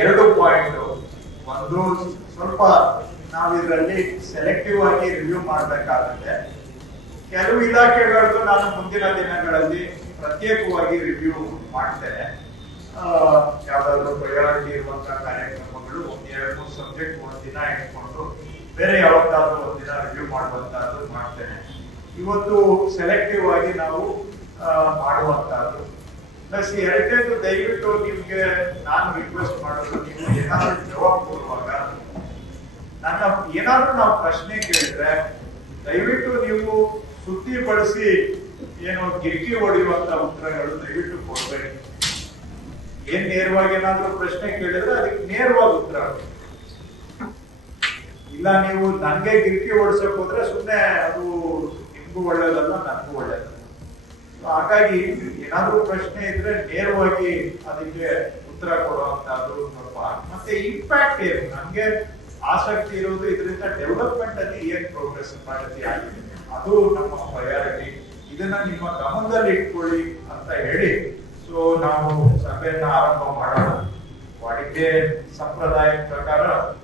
ಎರಡು ಪಾಯಿಂಟ್. ಒಂದು ಸ್ವಲ್ಪ ನಾವು ಇದರಲ್ಲಿ ಸೆಲೆಕ್ಟಿವ್ ಆಗಿ ರಿವ್ಯೂ ಮಾಡಬೇಕಾಗುತ್ತೆ. ಕೆಲವು ಇಲಾಖೆಗಳದ್ದು ನಾನು ಮುಂದಿನ ದಿನಗಳಲ್ಲಿ ಪ್ರತ್ಯೇಕವಾಗಿ ರಿವ್ಯೂ ಮಾಡ್ತೇನೆ. ಯಾವ್ದಾದ್ರು ಪ್ರಯಾರಿಟಿ ಇರುವಂತಹ ಕಾರ್ಯಕ್ರಮಗಳು ಒಂದೆರಡು ಎರಡು ಮೂರು ಸಬ್ಜೆಕ್ಟ್ ಒಂದ್ ದಿನ ಇಟ್ಕೊಂಡು ಬೇರೆ ಯಾವತ್ತಾದ್ರೂ ದಿನ ರಿವ್ಯೂ ಮಾಡುವಂತಹದ್ದು ಮಾಡ್ತೇನೆ. ಇವತ್ತು ಸೆಲೆಕ್ಟಿವ್ ಆಗಿ ನಾವು ಮಾಡುವಂತಹದ್ದು ಪ್ಲಸ್ ಎರಡನೇದು ದಯವಿಟ್ಟು ನಿಮ್ಗೆ ನಾನು ರಿಕ್ವೆಸ್ಟ್ ಏನಾದ್ರು ಜವಾಬ್ ಕೊಡುವಾಗ ನನ್ನ ಏನಾದ್ರೂ ನಾವು ಪ್ರಶ್ನೆ ಕೇಳಿದ್ರೆ, ದಯವಿಟ್ಟು ನೀವು ಸುದ್ದಿ ಬಳಸಿ ಏನು ಗಿರಿಕಿ ಹೊಡೆಯುವಂತ ಉತ್ತರಗಳು ದಯವಿಟ್ಟು ಕೊಡ್ಬೇಡಿ ಏನ್ ನೇರವಾಗಿ ಏನಾದ್ರೂ ಪ್ರಶ್ನೆ ಕೇಳಿದ್ರೆ ಅದಕ್ಕೆ ನೇರವಾಗಿ ಉತ್ತರ. ಇಲ್ಲ, ನೀವು ನನಗೆ ಗಿರಿಕಿ ಓಡಿಸಕ್ ಹೋದ್ರೆ ಸುಮ್ಮನೆ ಅದು ನಿಮ್ಗೂ ಒಳ್ಳೇದಲ್ಲ, ನನಗೂ ಒಳ್ಳೇದಲ್ಲ ಹಾಗಾಗಿ ಏನಾದ್ರೂ ಪ್ರಶ್ನೆ ಇದ್ರೆ ನೇರವಾಗಿ ಅದಕ್ಕೆ ಉತ್ತರ ಕೊಡುವಂತಹದ್ದು ಸ್ವಲ್ಪ ಮತ್ತೆ ಇಂಪ್ಯಾಕ್ಟ್ ಏನು? ನಮ್ಗೆ ಆಸಕ್ತಿ ಇರುವುದು ಇದರಿಂದ ಡೆವಲಪ್ಮೆಂಟ್ ಅಲ್ಲಿ ಏನ್ ಪ್ರೋಗ್ರೆಸ್ ಪ್ರಗತಿ ಆಗಿದೆ ಅದು ನಮ್ಮ ಪ್ರಯಾರಿಟಿ ಇದನ್ನ ನಿಮ್ಮ ಗಮನದಲ್ಲಿ ಇಟ್ಕೊಳ್ಳಿ ಅಂತ ಹೇಳಿ. ಸೊ ನಾವು ಸಭೆಯನ್ನ ಆರಂಭ ಮಾಡೋಣ. ವಾಡಿಕೆ ಸಂಪ್ರದಾಯ ಪ್ರಕಾರ